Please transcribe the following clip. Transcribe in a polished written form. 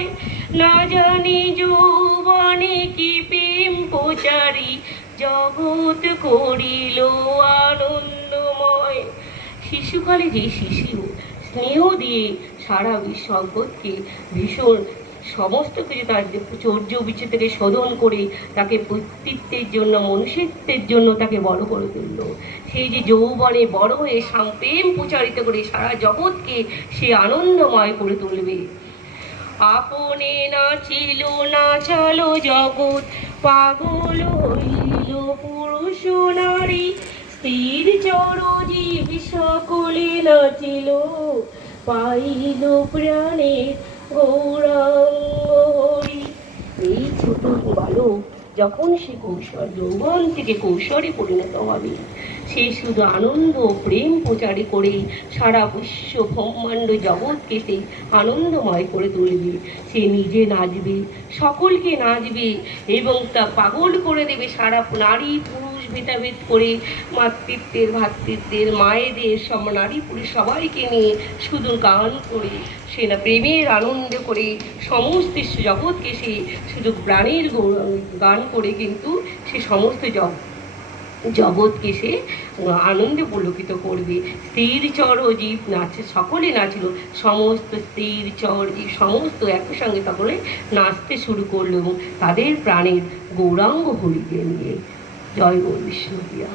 হয়। না জানি যৌবনে কি প্রেম প্রচারী জগৎ করিল আনন্দময়। শিশুকালে যে শিশু স্নেহ দিয়ে সারা জগৎকে ভীষণ সমস্ত কিছু তার চর্য বিচ্ছেদ থেকে শোধন করে তাকে ব্যক্তিত্বের জন্য মনুষ্যত্বের জন্য তাকে বড় করে তুলল, সেই যে যৌবনে বড় হয়ে প্রেম প্রচারিত করে সারা জগৎকে সে আনন্দময় করে তুলবে। আপনে নাচিল নাচালো জগৎ, পাগল হইল পুরুষ নারী, স্থির চরজীব সকলে নাচিল, পাইল প্রাণে গৌরাঙ্গহরি। এই ছোট বালক যখন সে কৌশল যৌবন থেকে কৌশলে পরিণত হবে, সে শুধু আনন্দ প্রেম প্রচারে করে সারা বিশ্ব ব্রহ্মাণ্ড জগৎকে সে আনন্দময় করে তুলবে। সে নিজে নাচবে, সকলকে নাচবে এবং তা পাগল করে দেবে সারা নারী পুরুষ ভেদাভেদ করে, মাতৃত্বের ভ্রাতৃত্বের মায়েদের সব নারী পুরুষ সবাইকে নিয়ে শুধু গান করে সে না প্রেমের আনন্দ করে সমস্ত জগৎকে সে শুধু প্রাণের গান করে কিন্তু সে সমস্ত জগৎকে সে আনন্দে পুলকিত করবে। স্থির চর জীব নাচে, সকলে নাচল, সমস্ত স্থির চর জীব সমস্ত একই সঙ্গে সকলে নাচতে শুরু করলো এবং তাদের প্রাণের গৌরাঙ্গ হরিকে নিয়ে। জয় গৌর বিষ্ণুপ্রিয়া।